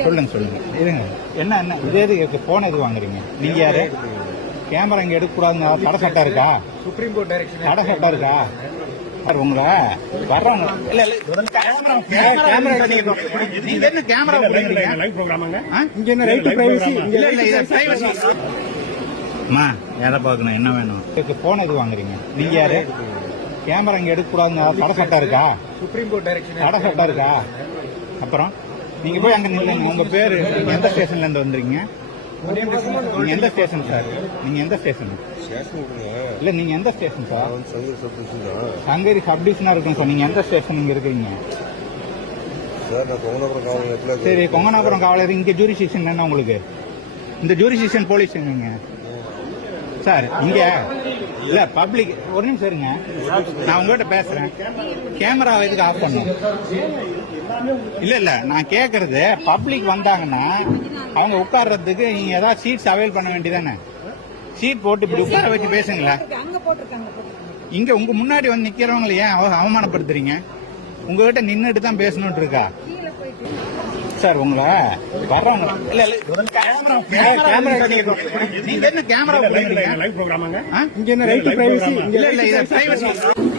சொல்லுங்க சொல்லுங்க இருங்க. என்ன இதே இது போன் எது வாங்குறீங்க? நீங்க யாரு? கேமரா இங்க எடுக்க கூடாதுங்க. தடை சட்டம் இருக்கா? சுப்ரீம் கோர்ட் டைரக்ஷன் தடை சட்டம் இருக்கா? சார் உங்களை வர்றவங்க இல்ல கேமரா நீங்க என்ன கேமரா லைவ் ப்ரோகிராமாங்க? இங்க என்ன ரைட் டு பிரைவசி? இல்ல இது பிரைவசி. அம்மா எதை பார்க்கணும்? என்ன வேணும்? போன் எது வாங்குறீங்க? நீங்க யாரு? கேமரா இங்க எடுக்க கூடாதுங்க. தடை சட்டம் இருக்கா? சுப்ரீம் கோர்ட் டைரக்ஷன் தடை சட்டம் இருக்கா? அப்புறம் நீங்க போய் அங்க நில்லுங்க. உங்க பேரு நீங்க எந்த ஸ்டேஷன்ல இருந்து வந்துறீங்க? நீங்க எந்த ஸ்டேஷன் சார்? நீங்க எந்த ஸ்டேஷன்? இல்ல நீங்க எந்த ஸ்டேஷன் சார்? சங்கரி சப்டிஷனா இருக்கும் சார். நீங்க எந்த ஸ்டேஷன் இங்க இருக்கீங்க? சரி, கொங்கனாபுரம் காவலர். இங்க ஜூரிஸ்டிக்ஷன் என்ன உங்களுக்கு? இந்த ஜூரிஸ்டிக்ஷன் போலீஸ் நீங்க சார் இங்க இல்ல பப்ளிக். ஒரு நிமிஷம் இருங்க, நான் உங்ககிட்ட பேசுறேன். கேமரா எதுக்கு ஆஃப் பண்ணும்? இல்ல நான் கேக்குறது, பப்ளிக் வந்தாங்கன்னா அவங்க உட்கார்றதுக்கு நீங்க ஏதாவது சீட்ஸ் அவைல் பண்ண வேண்டியதானே? சீட் போட்டு இப்படி உட்கார வச்சு பேசுங்களேன். இங்க உங்க முன்னாடி வந்து நிக்கிறவங்களை ஏன் அவமானப்படுத்துறீங்க? உங்ககிட்ட நின்னுட்டு தான் பேசணும்னு இருக்கா சார்? உங்களை வர்றவங்க இல்ல கேமரா நீங்க என்ன கேமரா லைவ் ப்ரோகிராமாங்க? இங்க என்ன ரைட் டு பிரைவசி? இல்ல இது பிரைவசி.